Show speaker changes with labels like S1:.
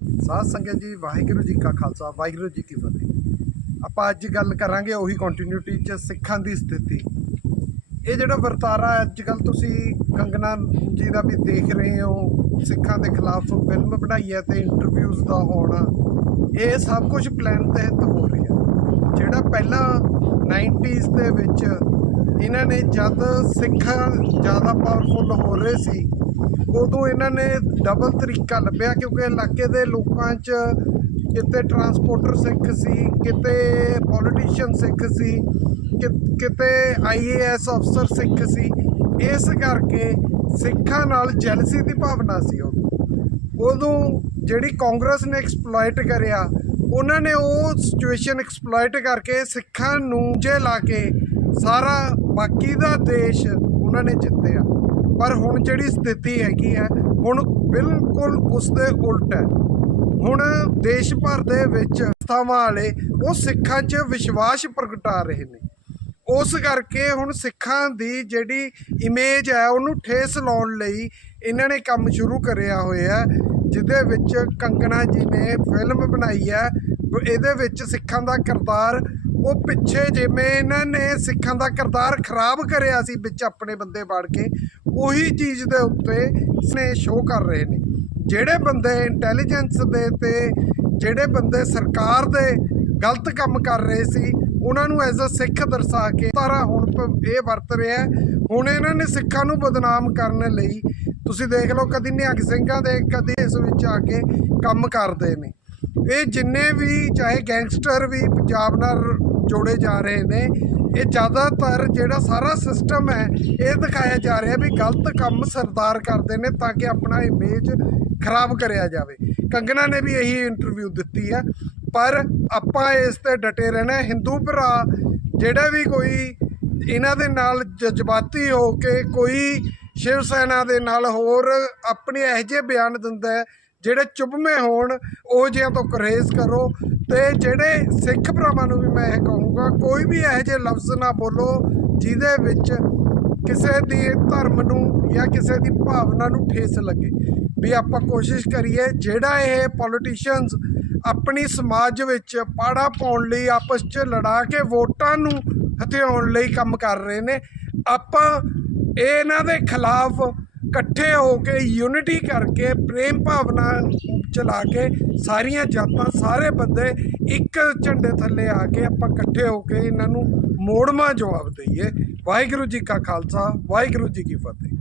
S1: ਸਾਧ ਸੰਗਤ ਜੀ, ਵਾਹਿਗੁਰੂ ਜੀ ਕਾ ਖਾਲਸਾ, ਵਾਹਿਗੁਰੂ ਜੀ ਕੀ ਫਤਿਹ। ਆਪਾਂ ਅੱਜ ਗੱਲ ਕਰਾਂਗੇ ਉਹੀ ਕੰਟੀਨਿਊਟੀ ਚ ਸਿੱਖਾਂ ਦੀ ਸਥਿਤੀ। ਇਹ ਜਿਹੜਾ ਵਰਤਾਰਾ ਅੱਜ ਕੱਲ ਤੁਸੀਂ ਕੰਗਨਾ ਜੀ ਦਾ ਵੀ ਦੇਖ ਰਹੇ ਹੋ, ਸਿੱਖਾਂ ਦੇ ਖਿਲਾਫ ਫਿਲਮ ਬਣਾਈ ਹੈ ਤੇ ਇੰਟਰਵਿਊਜ਼ ਦਾ ਹੋਣਾ। ਇਹ ਸਭ ਕੁਝ ਪਲਾਨ ਤਹਿਤ ਹੋ ਰਿਹਾ ਜਿਹੜਾ ਪਹਿਲਾਂ 90s ਦੇ ਵਿੱਚ ਇਹਨਾਂ ਨੇ ਜਦ ਸਿੱਖ ਜ਼ਿਆਦਾ ਪਾਵਰਫੁਲ ਹੋ ਰਹੇ ਸੀ ਉਦੋਂ ਇਹਨਾਂ ਨੇ ਡਬਲ ਤਰੀਕਾ ਲੱਭਿਆ ਕਿਉਂਕਿ ਇਲਾਕੇ ਦੇ ਲੋਕਾਂ 'ਚ ਕਿਤੇ ਟਰਾਂਸਪੋਰਟਰ ਸਿੱਖ ਸੀ, ਕਿਤੇ ਪੋਲੀਟੀਸ਼ੀਅਨ ਸਿੱਖ ਸੀ, ਕਿ- ਕਿਤੇ ਆਈਏਐਸ ਅਫਸਰ ਸਿੱਖ ਸੀ। ਇਸ ਕਰਕੇ ਸਿੱਖਾਂ ਨਾਲ ਜੈਲਸੀ ਦੀ ਭਾਵਨਾ ਸੀ ਉਦੋਂ। ਉਦੋਂ ਜਿਹੜੀ ਕਾਂਗਰਸ ਨੇ ਐਕਸਪਲੋਇਟ ਕਰਿਆ, ਉਹਨਾਂ ਨੇ ਉਹ ਸਿਚੁਏਸ਼ਨ ਐਕਸਪਲੋਇਟ ਕਰਕੇ ਸਿੱਖਾਂ ਨੂੰ ਜੇ ਲਾ ਕੇ ਸਾਰਾ ਬਾਕੀ ਦਾ ਦੇਸ਼ ਉਹਨਾਂ ਨੇ ਜਿੱਤਿਆ। ਪਰ ਹੁਣ ਜਿਹੜੀ ਸਥਿਤੀ ਹੈਗੀ ਹੈ ਹੁਣ ਬਿਲਕੁਲ ਉਸ ਦੇ ਉਲਟ ਹੈ। ਹੁਣ ਦੇਸ਼ ਭਰ ਦੇ ਵਿੱਚ ਸੰਸਥਾਵਾਂ ਵਾਲੇ ਉਹ ਸਿੱਖਾਂ 'ਚ ਵਿਸ਼ਵਾਸ ਪ੍ਰਗਟਾ ਰਹੇ ਨੇ। ਉਸ ਕਰਕੇ ਹੁਣ ਸਿੱਖਾਂ ਦੀ ਜਿਹੜੀ ਇਮੇਜ ਹੈ, ਉਹਨੂੰ ਠੇਸ ਲਾਉਣ ਲਈ ਇਹਨਾਂ ਨੇ ਕੰਮ ਸ਼ੁਰੂ ਕਰਿਆ ਹੋਇਆ ਜਿਹਦੇ ਵਿੱਚ ਕੰਗਣਾ ਜੀ ਨੇ ਫਿਲਮ ਬਣਾਈ ਹੈ, ਇਹਦੇ ਵਿੱਚ ਸਿੱਖਾਂ ਦਾ ਕਿਰਦਾਰ ਉਹ ਪਿੱਛੇ ਜਿਵੇਂ ਇਹਨਾਂ ਨੇ ਸਿੱਖਾਂ ਦਾ ਕਿਰਦਾਰ ਖਰਾਬ ਕਰਿਆ ਸੀ ਵਿੱਚ ਆਪਣੇ ਬੰਦੇ ਵੜ ਕੇ, ਉਹੀ ਚੀਜ਼ ਦੇ ਉੱਤੇ ਇਸਨੇ ਸ਼ੋਅ ਕਰ ਰਹੇ ਨੇ। ਜਿਹੜੇ ਬੰਦੇ ਇੰਟੈਲੀਜੈਂਸ ਦੇ ਤੇ, ਜਿਹੜੇ ਬੰਦੇ ਸਰਕਾਰ ਦੇ ਗਲਤ ਕੰਮ ਕਰ ਰਹੇ ਸੀ, ਉਹਨਾਂ ਨੂੰ ਐਜ਼ ਅ ਸਿੱਖ ਦਰਸਾ ਕੇ ਤਾਰਾ ਹੁਣ ਪ- ਇਹ ਵਰਤ ਰਿਹਾ ਹੁਣ ਇਹਨਾਂ ਨੇ ਸਿੱਖਾਂ ਨੂੰ ਬਦਨਾਮ ਕਰਨ ਲਈ ਤੁਸੀਂ ਦੇਖ ਲਓ ਕਦੀ ਨਿਹੰਗ ਸਿੰਘਾਂ ਦੇ, ਕਦੀ ਇਸ ਵਿੱਚ ਆ ਕੇ ਕੰਮ ਕਰਦੇ ਨੇ। ਇਹ ਜਿੰਨੇ ਵੀ, ਚਾਹੇ ਗੈਂਗਸਟਰ ਵੀ, ਪੰਜਾਬ ਨਾਲ ਜੋੜੇ ਜਾ ਰਹੇ ਨੇ। ਇਹ ਜ਼ਿਆਦਾਤਰ ਜਿਹੜਾ ਸਾਰਾ ਸਿਸਟਮ ਹੈ, ਇਹ ਦਿਖਾਇਆ ਜਾ ਰਿਹਾ ਵੀ ਗਲਤ ਕੰਮ ਸਰਦਾਰ ਕਰਦੇ ਨੇ ਤਾਂ ਕਿ ਆਪਣਾ ਇਮੇਜ ਖਰਾਬ ਕਰਿਆ ਜਾਵੇ। ਕੰਗਨਾ ਨੇ ਵੀ ਇਹੀ ਇੰਟਰਵਿਊ ਦਿੱਤੀ ਹੈ। ਪਰ ਆਪਾਂ ਇਸ ਤੇ ਡਟੇ ਰਹਿਣਾ ਹਿੰਦੂ ਭਰਾ ਜਿਹੜਾ ਵੀ ਕੋਈ ਇਹਨਾਂ ਦੇ ਨਾਲ ਜਜ਼ਬਾਤੀ ਹੋ ਕੇ ਕੋਈ ਸ਼ਿਵ ਸੈਨਾ ਦੇ ਨਾਲ ਹੋਰ ਆਪਣੇ ਇਹੋ ਜਿਹੇ ਬਿਆਨ ਦਿੰਦਾ ਹੈ ਜਿਹੜੇ ਚੁਭਵੇਂ ਹੋਣ, ਉਹ ਜਿਹਿਆਂ ਤੋਂ ਗੁਰੇਜ਼ ਕਰੋ ਤੇ ਜਿਹੜੇ ਸਿੱਖ ਭਰਾਵਾਂ ਨੂੰ ਵੀ ਮੈਂ ਇਹ ਕਹੂੰਗਾ, ਕੋਈ ਵੀ ਇਹੋ ਜਿਹੇ ਲਫ਼ਜ਼ ਨਾ ਬੋਲੋ ਜਿਹਦੇ ਵਿੱਚ ਕਿਸੇ ਦੀ ਧਰਮ ਨੂੰ ਜਾਂ ਕਿਸੇ ਦੀ ਭਾਵਨਾ ਨੂੰ ਠੇਸ ਲੱਗੇ। ਵੀ ਆਪਾਂ ਕੋਸ਼ਿਸ਼ ਕਰੀਏ, ਜਿਹੜਾ ਇਹ ਪੋਲੀਟੀਸ਼ੀਅਨਸ ਆਪਣੀ ਸਮਾਜ ਵਿੱਚ ਪਾੜਾ ਪਾਉਣ ਲਈ ਆਪਸ 'ਚ ਲੜਾ ਕੇ ਵੋਟਾਂ ਨੂੰ ਹਥਿਆਉਣ ਲਈ ਕੰਮ ਕਰ ਰਹੇ ਨੇ, ਆਪਾਂ ਇਹ ਇਹਨਾਂ ਦੇ ਖਿਲਾਫ ਇਕੱਠੇ ਹੋ ਕੇ ਯੂਨਿਟੀ ਕਰਕੇ ਪ੍ਰੇਮ ਭਾਵਨਾ ਚਲਾ ਕੇ ਸਾਰੀਆਂ ਜਾਤਾਂ, ਸਾਰੇ ਬੰਦੇ ਇੱਕ ਝੰਡੇ ਥੱਲੇ ਆ ਕੇ ਆਪਾਂ ਇਕੱਠੇ ਹੋ ਕੇ ਇਹਨਾਂ ਨੂੰ ਮੋੜਮਾ ਜਵਾਬ ਦਈਏ। ਵਾਹਿਗੁਰੂ ਜੀ ਕਾ ਖਾਲਸਾ, ਵਾਹਿਗੁਰੂ ਜੀ ਕੀ ਫਤਿਹ।